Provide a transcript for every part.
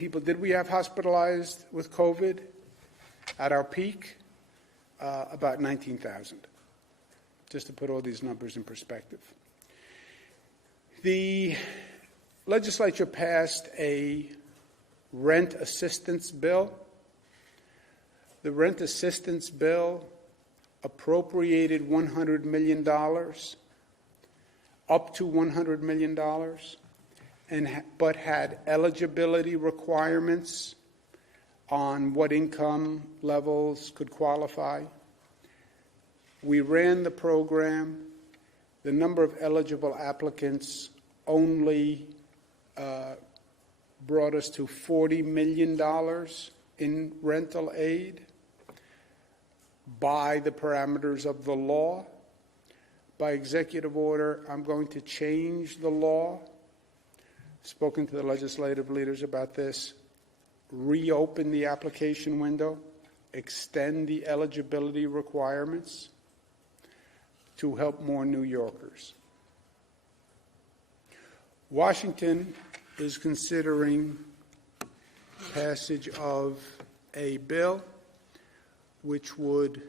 people did we have hospitalized with COVID? At our peak, about 19,000, just to put all these numbers in perspective. The legislature passed a rent assistance bill. The rent assistance bill appropriated $100 million, up to $100 million, but had eligibility requirements on what income levels could qualify. We ran the program. The number of eligible applicants only brought us to $40 million in rental aid by the parameters of the law. By executive order, I'm going to change the law. Spoken to the legislative leaders about this. Reopen the application window, extend the eligibility requirements to help more New Yorkers. Washington is considering passage of a bill which would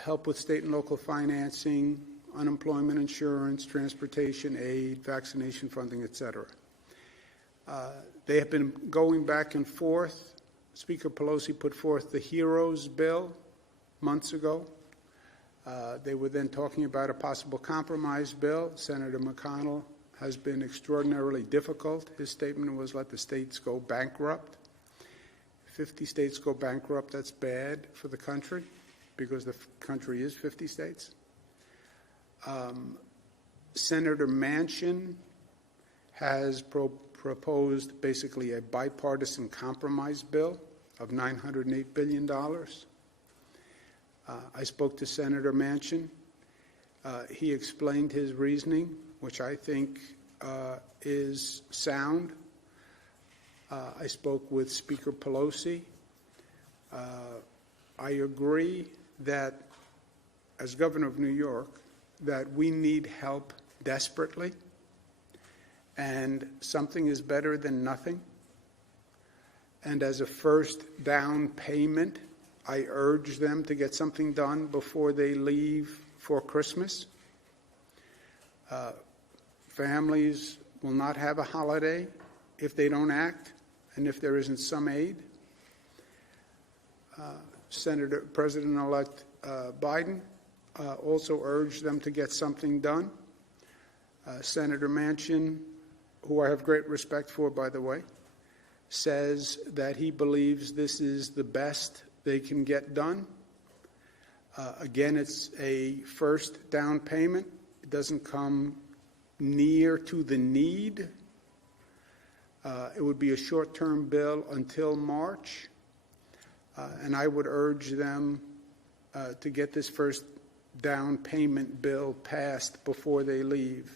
help with state and local financing, unemployment insurance, transportation aid, vaccination funding, etc. They have been going back and forth. Speaker Pelosi put forth the HEROES bill months ago. They were then talking about a possible compromise bill. Senator McConnell has been extraordinarily difficult. His statement was, let the states go bankrupt. 50 states go bankrupt, that's bad for the country, because the country is 50 states. Senator Manchin has proposed basically a bipartisan compromise bill of $908 billion. I spoke to Senator Manchin. He explained his reasoning, which I think is sound. I spoke with Speaker Pelosi. I agree that, as governor of New York, that we need help desperately, and something is better than nothing. And as a first down payment, I urge them to get something done before they leave for Christmas. Families will not have a holiday if they don't act and if there isn't some aid. President-elect Biden also urged them to get something done. Senator Manchin, who I have great respect for, by the way, says that he believes this is the best they can get done. Again, it's a first down payment. It doesn't come near to the need. It would be a short-term bill until March. And I would urge them to get this first down payment bill passed before they leave,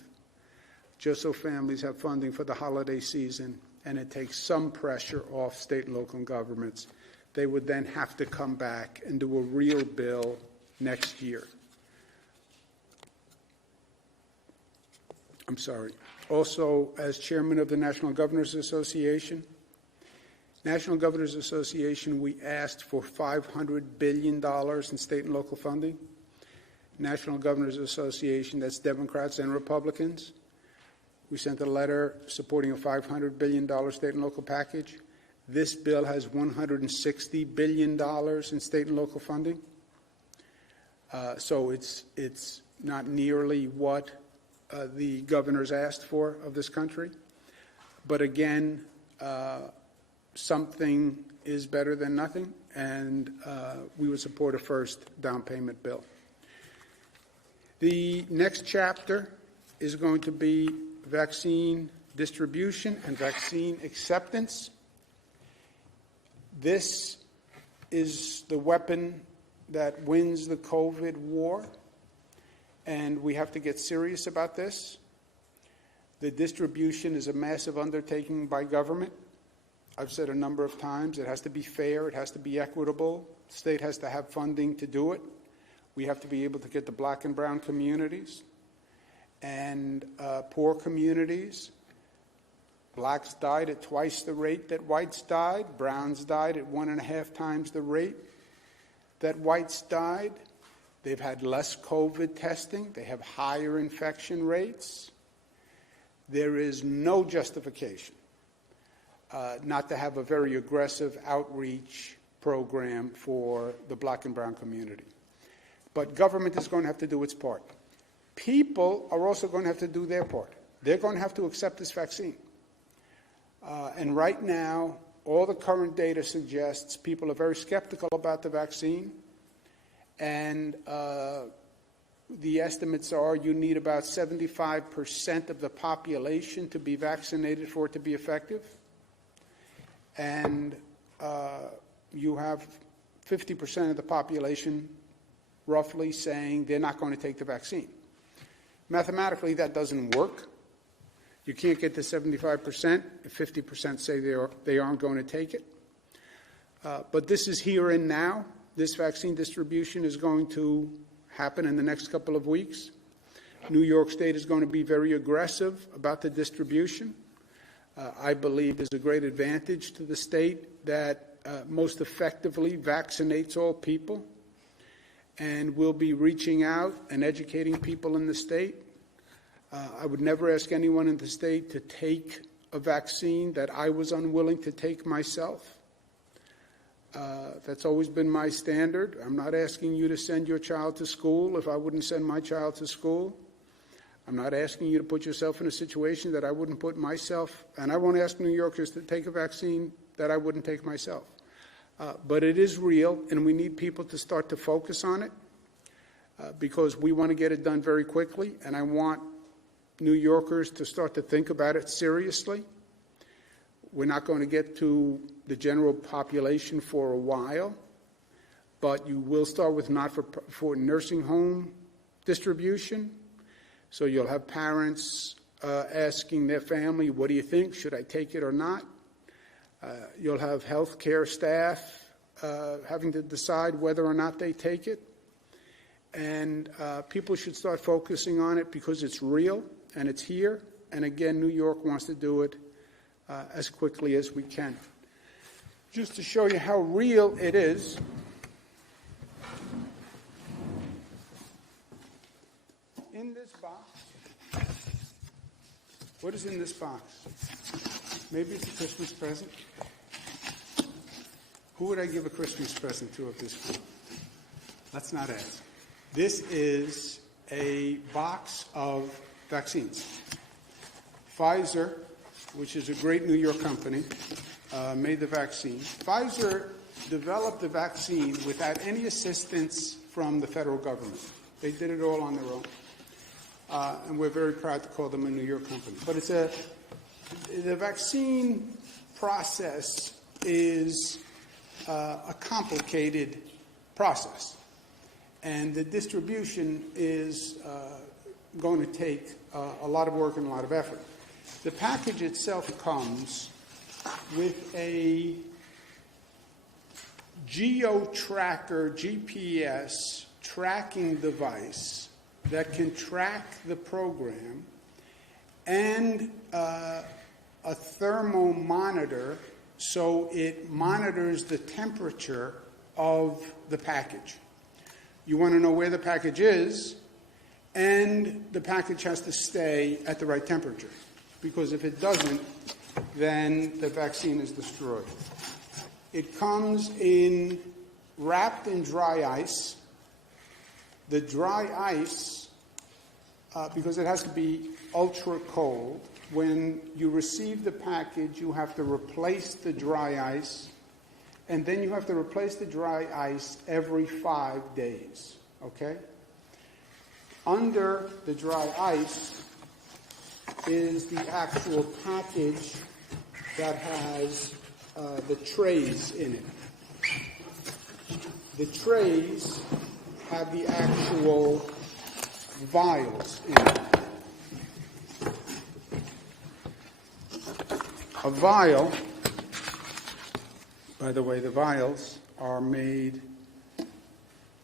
just so families have funding for the holiday season, and it takes some pressure off state and local governments. They would then have to come back and do a real bill next year. I'm sorry. Also, as chairman of the National Governors Association, we asked for $500 billion in state and local funding. National Governors Association, that's Democrats and Republicans. We sent a letter supporting a $500 billion state and local package. This bill has $160 billion in state and local funding. So it's not nearly what the governors asked for of this country. But again, something is better than nothing, and we would support a first down payment bill. The next chapter is going to be vaccine distribution and vaccine acceptance. This is the weapon that wins the COVID war, and we have to get serious about this. The distribution is a massive undertaking by government. I've said a number of times, it has to be fair, it has to be equitable. The state has to have funding to do it. We have to be able to get the black and brown communities and poor communities Blacks died at twice the rate that whites died. Browns died at 1.5 times the rate that whites died. They've had less COVID testing. They have higher infection rates. There is no justification not to have a very aggressive outreach program for the black and brown community. But government is going to have to do its part. People are also going to have to do their part. They're going to have to accept this vaccine. And right now, all the current data suggests people are very skeptical about the vaccine. And the estimates are you need about 75% of the population to be vaccinated for it to be effective. And you have 50% of the population roughly saying they're not going to take the vaccine. Mathematically, that doesn't work. You can't get to 75% if 50% say they aren't going to take it. But this is here and now. This vaccine distribution is going to happen in the next couple of weeks. New York State is going to be very aggressive about the distribution. I believe is a great advantage to the state that most effectively vaccinates all people, and we'll be reaching out and educating people in the state. I would never ask anyone in the state to take a vaccine that I was unwilling to take myself. That's always been my standard. I'm not asking you to send your child to school if I wouldn't send my child to school. I'm not asking you to put yourself in a situation that I wouldn't put myself, and I won't ask New Yorkers to take a vaccine that I wouldn't take myself. But it is real, and we need people to start to focus on it because we want to get it done very quickly, and I want New Yorkers to start to think about it seriously. We're not going to get to the general population for a while, but you will start with not-for-profit nursing home distribution. So you'll have parents asking their family, what do you think? Should I take it or not? You'll have healthcare staff having to decide whether or not they take it. And people should start focusing on it because it's real and it's here. And again, New York wants to do it as quickly as we can. Just to show you how real it is, in this box, what is in this box? Maybe it's a Christmas present. Who would I give a Christmas present to at this point? Let's not ask. This is a box of vaccines. Pfizer, which is a great New York company, made the vaccine. Pfizer developed the vaccine without any assistance from the federal government. They did it all on their own. And we're very proud to call them a New York company. But the vaccine process is a complicated process. And the distribution is going to take a lot of work and a lot of effort. The package itself comes with a geo-tracker, GPS tracking device that can track the program and a thermal monitor so it monitors the temperature of the package. You want to know where the package is, and the package has to stay at the right temperature, because if it doesn't, then the vaccine is destroyed. It comes wrapped in dry ice. The dry ice, because it has to be ultra cold, when you receive the package, you have to replace the dry ice, and then you have to replace the dry ice every 5 days, okay? Under the dry ice is the actual package that has the trays in it. The trays have the actual vials in it. A vial, by the way, the vials are made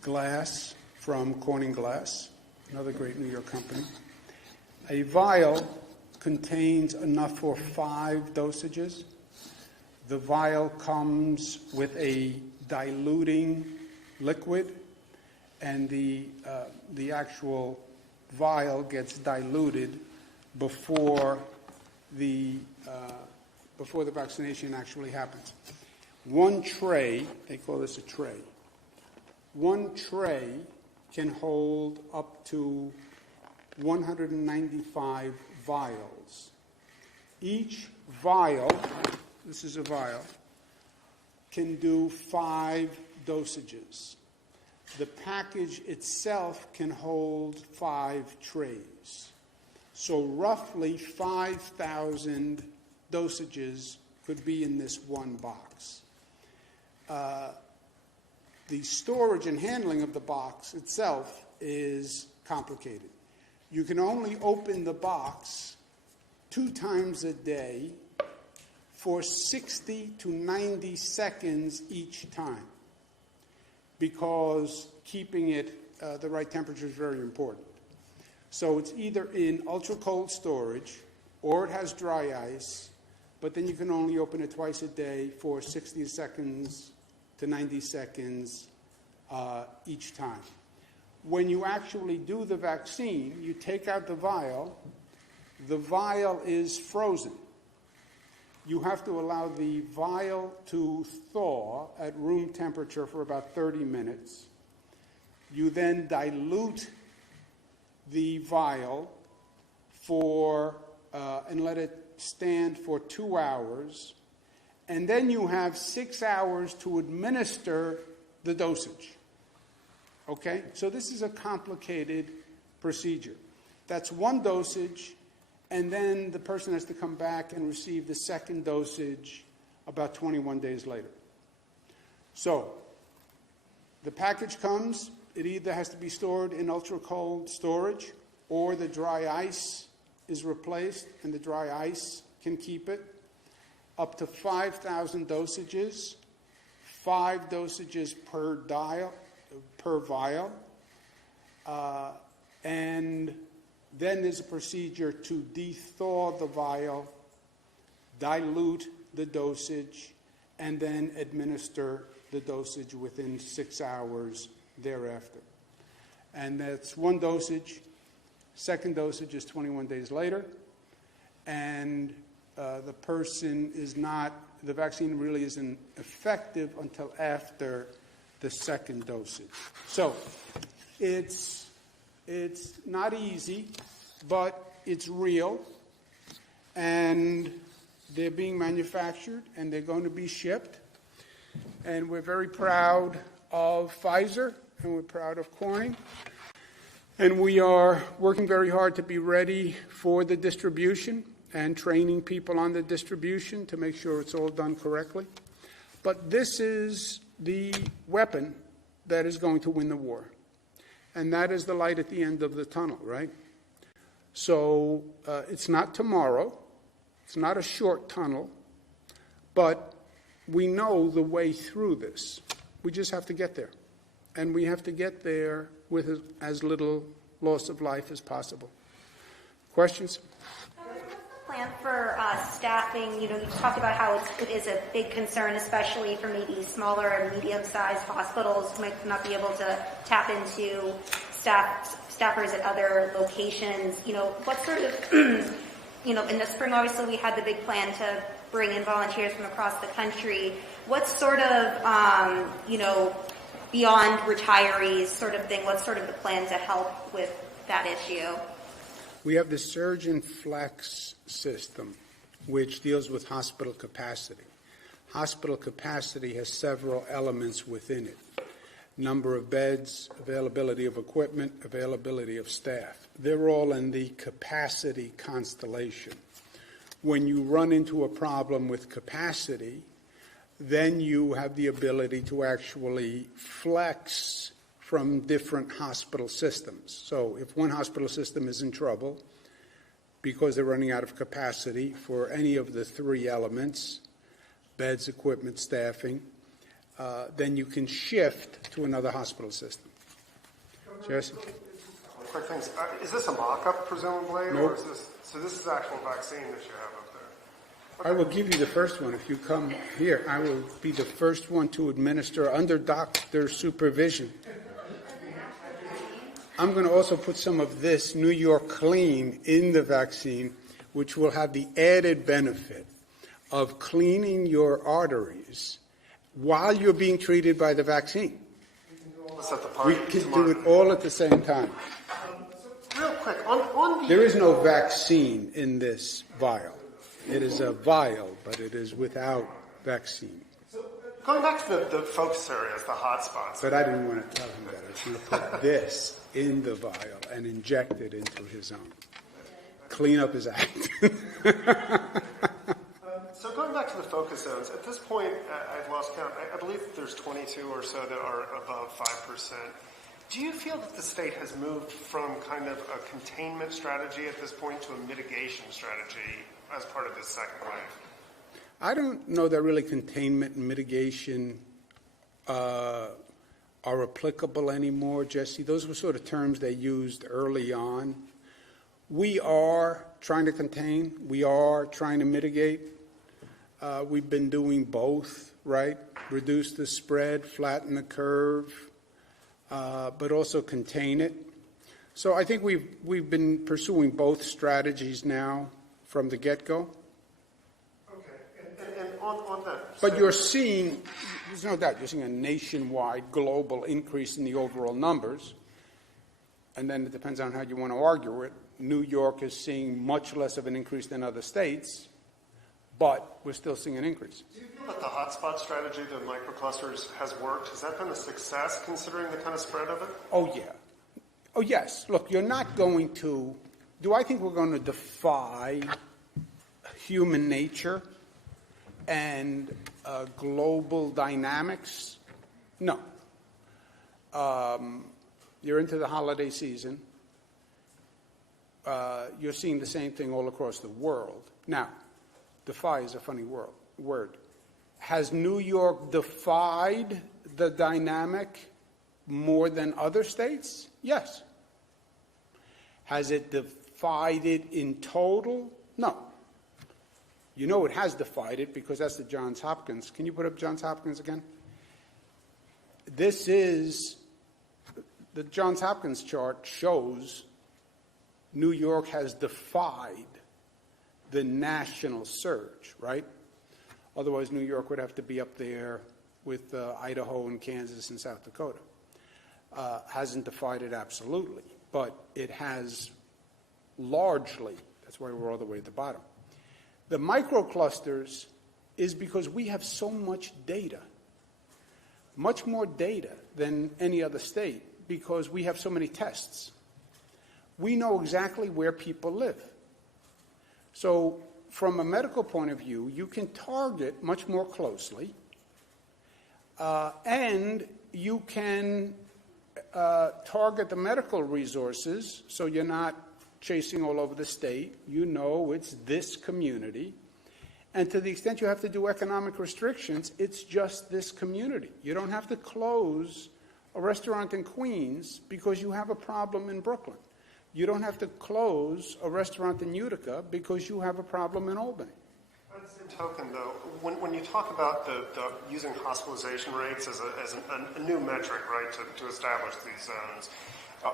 glass from Corning Glass, another great New York company. A vial contains enough for 5 dosages. The vial comes with a diluting liquid, and the actual vial gets diluted before the vaccination actually happens. One tray, they call this a tray, one tray can hold up to 195 vials. Each vial, this is a vial, can do 5 dosages. The package itself can hold 5 trays. So roughly 5,000 dosages could be in this one box. The storage and handling of the box itself is complicated. You can only open the box 2 times a day for 60 to 90 seconds each time, because keeping it the right temperature is very important. So it's either in ultra-cold storage or it has dry ice, but then you can only open it twice a day for 60 seconds to 90 seconds each time. When you actually do the vaccine, you take out the vial is frozen. You have to allow the vial to thaw at room temperature for about 30 minutes. You then dilute the vial and let it stand for 2 hours, and then you have 6 hours to administer the dosage. Okay? So this is a complicated procedure. That's one dosage, and then the person has to come back and receive the second dosage about 21 days later. So the package comes. It either has to be stored in ultra-cold storage, or the dry ice is replaced, and the dry ice can keep it. Up to 5,000 dosages, 5 dosages per vial, and then there's a procedure to de-thaw the vial, dilute the dosage, and then administer the dosage within 6 hours thereafter. And that's one dosage. Second dosage is 21 days later, and the vaccine really isn't effective until after the second dosage. So it's not easy, but it's real, and they're being manufactured, and they're going to be shipped. And we're very proud of Pfizer, and we're proud of Corning. And we are working very hard to be ready for the distribution and training people on the distribution to make sure it's all done correctly. But this is the weapon that is going to win the war. And that is the light at the end of the tunnel, right? So it's not tomorrow. It's not a short tunnel. But we know the way through this. We just have to get there. And we have to get there with as little loss of life as possible. Questions? What's the plan for staffing? You talked about how it is a big concern, especially for maybe smaller and medium-sized hospitals who might not be able to tap into staffers at other locations. What sort of, in the spring, obviously, we had the big plan to bring in volunteers from across the country. What sort of, beyond retirees sort of thing, what's sort of the plan to help with that issue? We have the Surge and Flex system, which deals with hospital capacity. Hospital capacity has several elements within it: number of beds, availability of equipment, availability of staff. They're all in the capacity constellation. When you run into a problem with capacity, then you have the ability to actually flex from different hospital systems. So if one hospital system is in trouble because they're running out of capacity for any of the 3 elements, beds, equipment, staffing, then you can shift to another hospital system. Jesse? quick things. Is this a mock-up, presumably? Nope. Or is this, so this is actual vaccine that you have up there? I will give you the first one. If you come here, I will be the first one to administer under doctor supervision. I'm going to also put some of this New York Clean in the vaccine, which will have the added benefit of cleaning your arteries while you're being treated by the vaccine. Let's set the We party can tomorrow. do it all at the same time. Real quick, on the... There is no vaccine in this vial. It is a vial, but it is without vaccine. Going back to the focus areas, the hot spots. But I didn't want to tell him that. I was going to put this in the vial and inject it into his own. Clean up his act. So going back to the focus zones, at this point, I've lost count. I believe there's 22 or so that are above 5%. Do you feel that the state has moved from kind of a containment strategy at this point to a mitigation strategy as part of this second wave? I don't know that really containment and mitigation are applicable anymore, Jesse. Those were sort of terms they used early on. We are trying to contain. We are trying to mitigate. We've been doing both, right? Reduce the spread, flatten the curve, but also contain it. So I think we've been pursuing both strategies now from the get-go. Okay, and on that... But you're seeing, there's no doubt, you're seeing a nationwide global increase in the overall numbers. And then it depends on how you want to argue it. New York is seeing much less of an increase than other states, but we're still seeing an increase. Do you feel that the hotspot strategy, the microclusters, has worked? Has that been a success considering the kind of spread of it? Oh, yeah. Oh, yes. Look, you're not going to, do I think we're going to defy human nature and global dynamics? No. You're into the holiday season. You're seeing the same thing all across the world. Now, defy is a funny word. Has New York defied the dynamic more than other states? Yes. Has it defied it in total? No. You know it has defied it because that's the Johns Hopkins. Can you put up Johns Hopkins again? This is, the Johns Hopkins chart shows New York has defied the national surge, right? Otherwise, New York would have to be up there with Idaho and Kansas and South Dakota. Hasn't defied it absolutely, but it has largely, that's why we're all the way at the bottom. The microclusters is because we have so much data, much more data than any other state because we have so many tests. We know exactly where people live. So from a medical point of view, you can target much more closely, and you can target the medical resources so you're not chasing all over the state. You know it's this community. And to the extent you have to do economic restrictions, it's just this community. You don't have to close a restaurant in Queens because you have a problem in Brooklyn. You don't have to close a restaurant in Utica because you have a problem in Albany. By the same token, though, when you talk about the using hospitalization rates as a new metric, right, to establish these zones,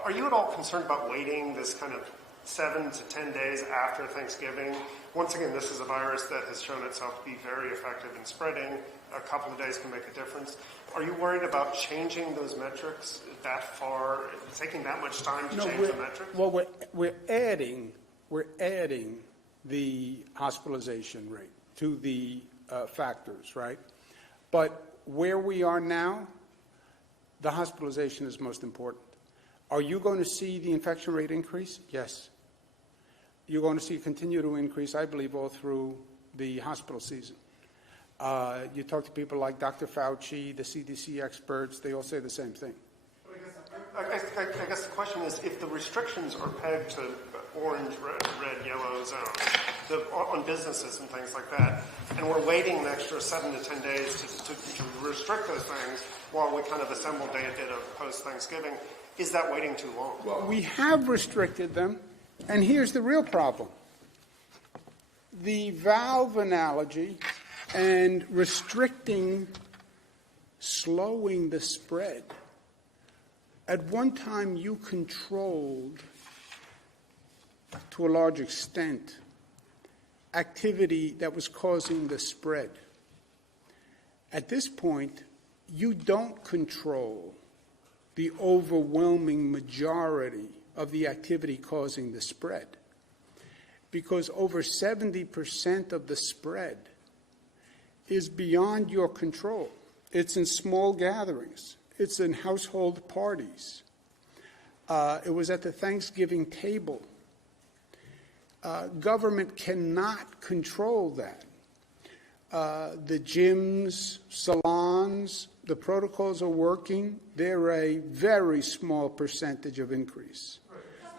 are you at all concerned about waiting this kind of 7 to 10 days after Thanksgiving? Once again, this is a virus that has shown itself to be very effective in spreading. A couple of days can make a difference. Are you worried about changing those metrics that far, taking that much time to change the metrics? Well, we're adding the hospitalization rate to the factors, right? But where we are now, the hospitalization is most important. Are you going to see the infection rate increase? Yes. You're going to see it continue to increase, I believe, all through the hospital season. You talk to people like Dr. Fauci, the CDC experts, they all say the same thing. I guess the question is, if the restrictions are pegged to orange, red, yellow zones on businesses and things like that, and and we're waiting an extra 7 to 10 days to restrict those things while we kind of assemble data post-Thanksgiving. Is that waiting too long? Well, we have restricted them, and here's the real problem. The valve analogy and restricting, slowing the spread. At one time, you controlled, to a large extent, activity that was causing the spread. At this point, you don't control the overwhelming majority of the activity causing the spread, because over 70% of the spread is beyond your control. It's in small gatherings. It's in household parties. It was at the Thanksgiving table. Government cannot control that. The gyms, salons, the protocols are working. They're a very small percentage of increase.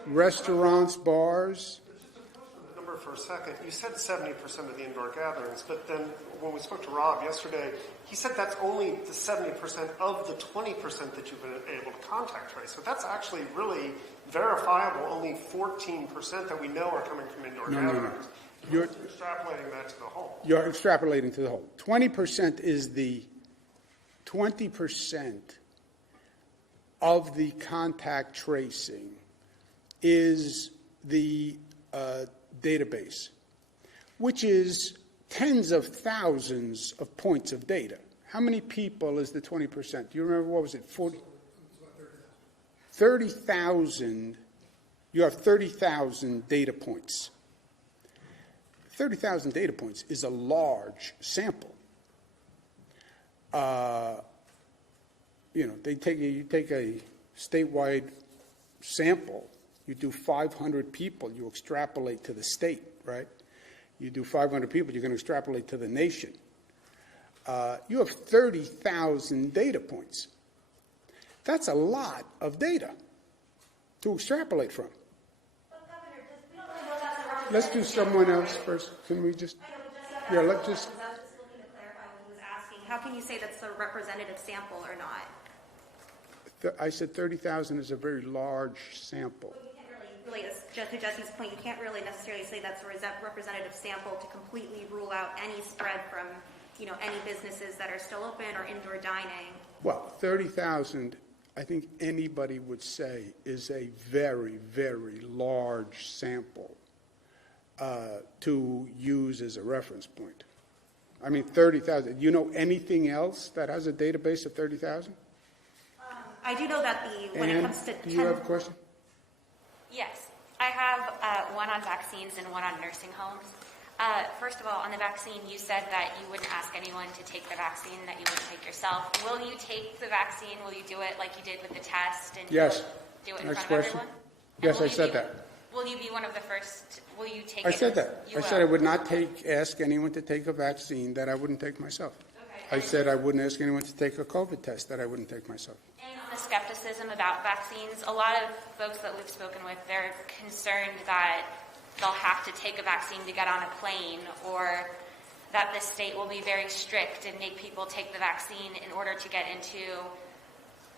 Restaurants, bars. Number for a second. You said 70% of the indoor gatherings, but then when we spoke to Rob yesterday, he said that's only the 70% of the 20% that you've been able to contact trace. So that's actually really verifiable. Only 14% that we know are coming from indoor gatherings. You're extrapolating that to the whole. You're extrapolating to the whole. 20% is the 20% of the contact tracing is the database, which is tens of thousands of points of data. How many people is the 20%? Do you remember, what was it, 40? 30,000. You have 30,000 data points. 30,000 data points is a large sample. You take a statewide sample, you do 500 people, you extrapolate to the state, right? You do 500 people, you're going to extrapolate to the nation. You have 30,000 data points. That's a lot of data to extrapolate from. Let's do someone else first. Can we just? Yeah, let's just. I was just looking to clarify what he was asking. How can you say that's a representative sample or not? I said 30,000 is a very large sample. Well, you can't really, to Jesse's point, you can't really necessarily say that's a representative sample to completely rule out any spread from, any businesses that are still open or indoor dining. Well, 30,000, I think anybody would say, is a very, very large sample to use as a reference point. I mean, 30,000. You know anything else that has a database of 30,000? I do know that when it comes to do you have a question? Yes. I have one on vaccines and one on nursing homes. First of all, on the vaccine, you said that you wouldn't ask anyone to take the vaccine, that you wouldn't take yourself. Will you take the vaccine? Will you do it like you did with the test? And Yes. Do it in Next front question. of everyone? Yes, I said that. Will you be one of the first? Will you take I it? said that. You I will. said I would not ask anyone to take a vaccine that I wouldn't take myself. Okay. I said I wouldn't ask anyone to take a COVID test that I wouldn't take myself. And on the skepticism about vaccines, a lot of folks that we've spoken with, they're concerned that they'll have to take a vaccine to get on a plane, or that the state will be very strict and make people take the vaccine in order to get into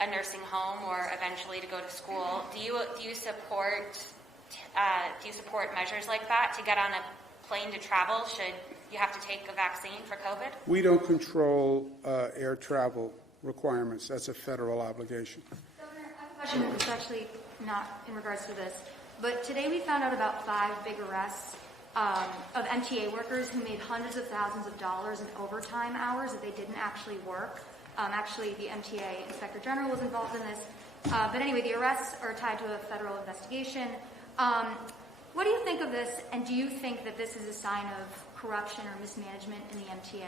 a nursing home or eventually to go to school. Do you support measures like that to get on a plane to travel? Should you have to take a vaccine for COVID? We don't control air travel requirements. That's a federal obligation. Governor, I have a question that's actually not in regards to this, but today we found out about 5 big arrests of MTA workers who made hundreds of thousands of dollars in overtime hours that they didn't actually work. Actually, the MTA Inspector General was involved in this. But anyway, the arrests are tied to a federal investigation. What do you think of this, and do you think that this is a sign of corruption or mismanagement in the MTA?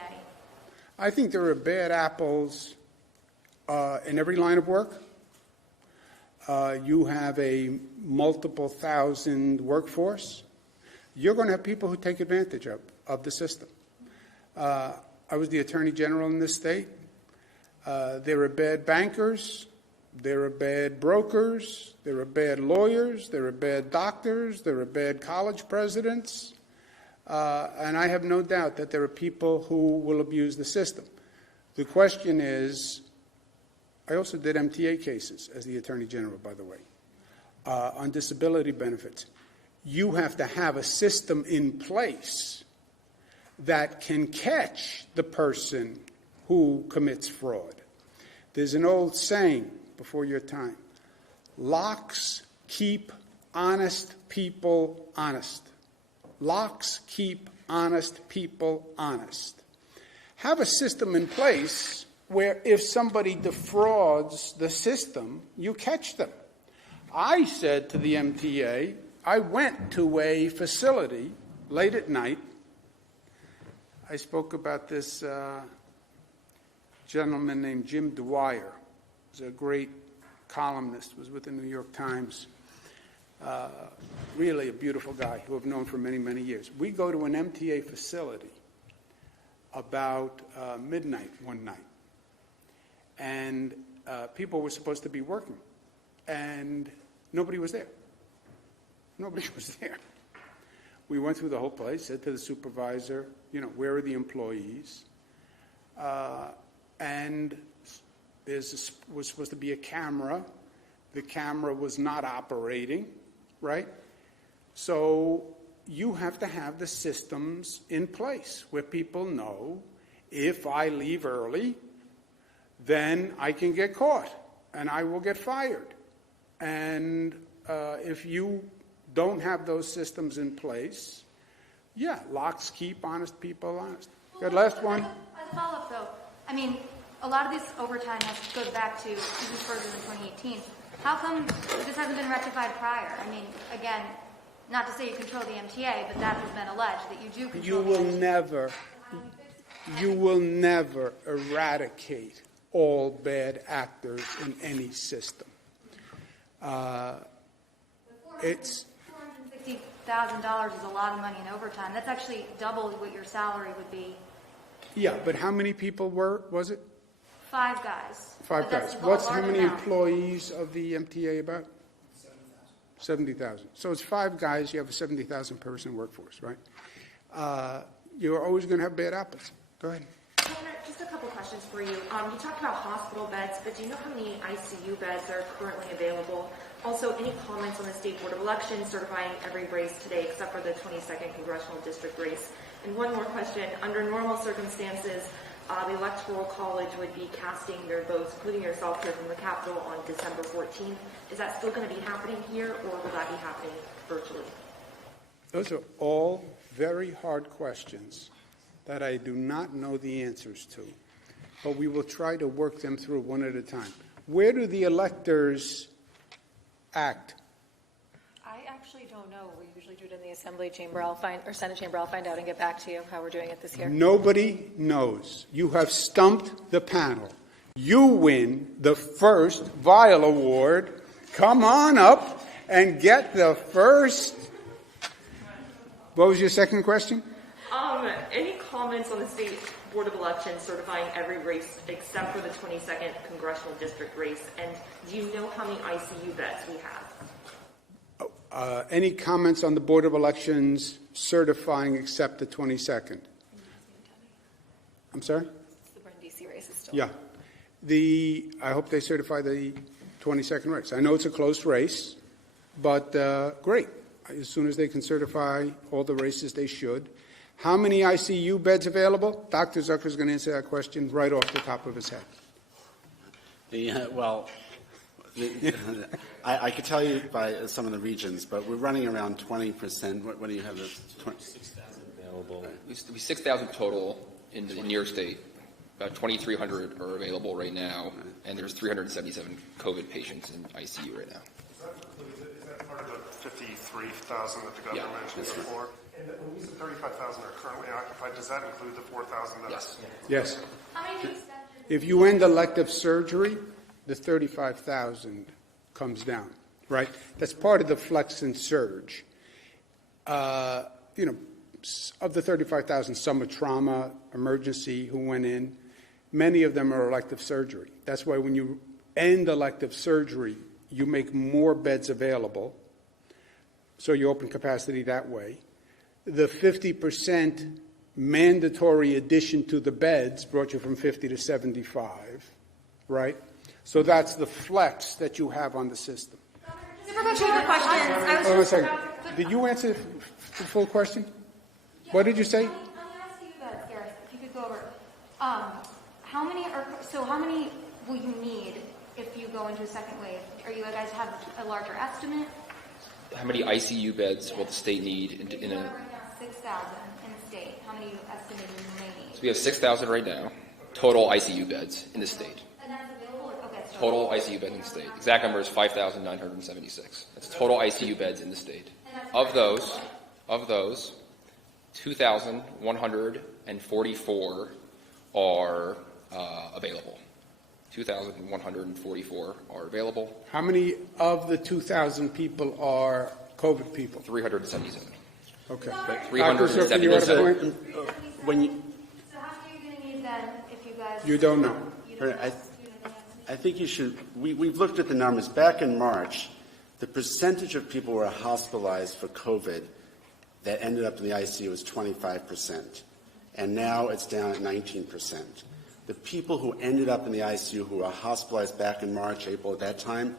I think there are bad apples in every line of work. You have a multiple thousand workforce. You're going to have people who take advantage of the system. I was the Attorney General in this state. There are bad bankers. There are bad brokers. There are bad lawyers. There are bad doctors. There are bad college presidents. And I have no doubt that there are people who will abuse the system. The question is, I also did MTA cases as the Attorney General, by the way, on disability benefits. You have to have a system in place that can catch the person who commits fraud. There's an old saying before your time, locks keep honest people honest. Locks keep honest people honest. Have a system in place where if somebody defrauds the system, you catch them. I said to the MTA, I went to a facility late at night. I spoke about this gentleman named Jim Dwyer. He was a great columnist, was with the New York Times. Really a beautiful guy who I've known for many, many years. We go to an MTA facility about midnight one night, and people were supposed to be working, and nobody was there. Nobody was there. We went through the whole place, said to the supervisor, where are the employees? And there was supposed to be a camera. The camera was not operating, right? So you have to have the systems in place where people know if I leave early, then I can get caught and I will get fired. And if you don't have those systems in place, locks keep honest people honest. Good, last one. As a follow-up, though, I mean, a lot of this overtime goes back to even further than 2018. How come this hasn't been rectified prior? I mean, again, not to say you control the MTA, but that has been alleged, that you do control You will never eradicate all bad actors in any system. It's $460,000 is a lot of money in overtime. That's actually double what your salary would be. Yeah, but how many people was it? 5 guys. Five guys. How many employees of the MTA about? 70,000. So it's 5 guys, you have a 70,000 person workforce, right? You're always going to have bad apples. Go ahead. Governor, just a couple questions for you. You talked about hospital beds, but do you know how many ICU beds are currently available? Also, any comments on the State Board of Elections certifying every race today except for the 22nd Congressional District race? And one more question. Under normal circumstances, the Electoral College would be casting their votes, including yourself here from the Capitol, on December 14th. Is that still going to be happening here, or will that be happening virtually? Those are all very hard questions that I do not know the answers to, but we will try to work them through one at a time. Where do the electors act? I actually don't know. We usually do it in the Assembly chamber. Or Senate chamber. I'll find out and get back to you how we're doing it this year. Nobody knows. You have stumped the panel. You win the first Vile Award. Come on up and get the first. What was your second question? Any comments on the State Board of Elections certifying every race except for the 22nd Congressional District race? And do you know how many ICU beds we have? Any comments on the Board of Elections certifying except the 22nd? I'm sorry? The Brindisi race is still. Yeah. I hope they certify the 22nd race. I know it's a close race, but great. As soon as they can certify all the races, they should. How many ICU beds available? Dr. Zucker is going to answer that question right off the top of his head. I could tell you by some of the regions, but we're running around 20%. What do you have? 6,000 available. We 6,000 total in New York State. About 2,300 are available right now, and there's 377 COVID patients in ICU right now. Is that part of the 53,000 that the governor mentioned before? And when you said 35,000 are currently occupied, does that include the 4,000 that Yes. Yes. How many If you end elective surgery, the 35,000 comes down, right? That's part of the flex and surge. Of the 35,000, some are trauma, emergency who went in. Many of them are elective surgery. That's why when you end elective surgery, you make more beds available. So you open capacity that way. the 50% mandatory addition to the beds brought you from 50 to 75, right? So that's the flex that you have on the system. Super quick questions. I was Hold on a just second. Did you answer the full question? What did you say? On the ICU beds, Gareth, if you could go over, how many will you need if you go into a second wave? Are you guys have a larger estimate? How many ICU beds will the state need in a? Right now, 6,000 in the state. How many you estimate you may need? So we have 6,000 right now, total ICU beds in the state. And that's available. Okay. So Total ICU beds in the state. Exact number is 5,976. That's total ICU beds in the state. Of those, 2,144 are available. 2,144 are available. How many of the 2,000 people are COVID people? 377. Okay. 377. When you, how many are you going to need then if you guys? You don't know. I think you should, we've looked at the numbers. Back in March, the percentage of people who were hospitalized for COVID that ended up in the ICU was 25%, and now it's down at 19%. The people who ended up in the ICU who were hospitalized back in March, April at that time,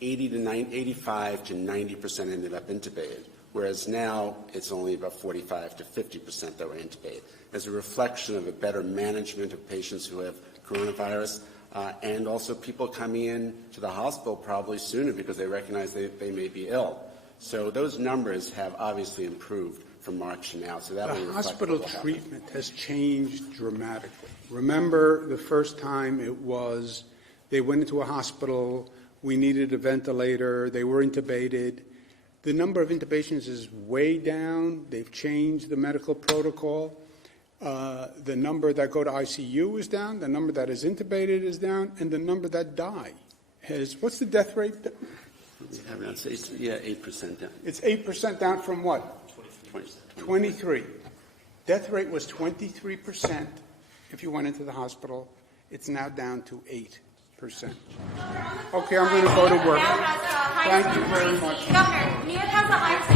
85 to 90% ended up intubated, whereas now it's only about 45 to 50% that were intubated. As a reflection of a better management of patients who have coronavirus, and also people coming in to the hospital probably sooner because they recognize they may be ill. So those numbers have obviously improved from March to now. So that The hospital treatment has changed dramatically. Remember the first time it was they went into a hospital, we needed a ventilator, they were intubated. The number of intubations is way down. They've changed the medical protocol. The number that go to ICU is down, the number that is intubated is down, and the number that die has, what's the death rate? It's 8% down. It's 8% down from what? 23. Death rate was 23% if you went into the hospital. It's now down to 8%. Okay, I'm going to go to work. Thank you very much. Governor, New York has the highest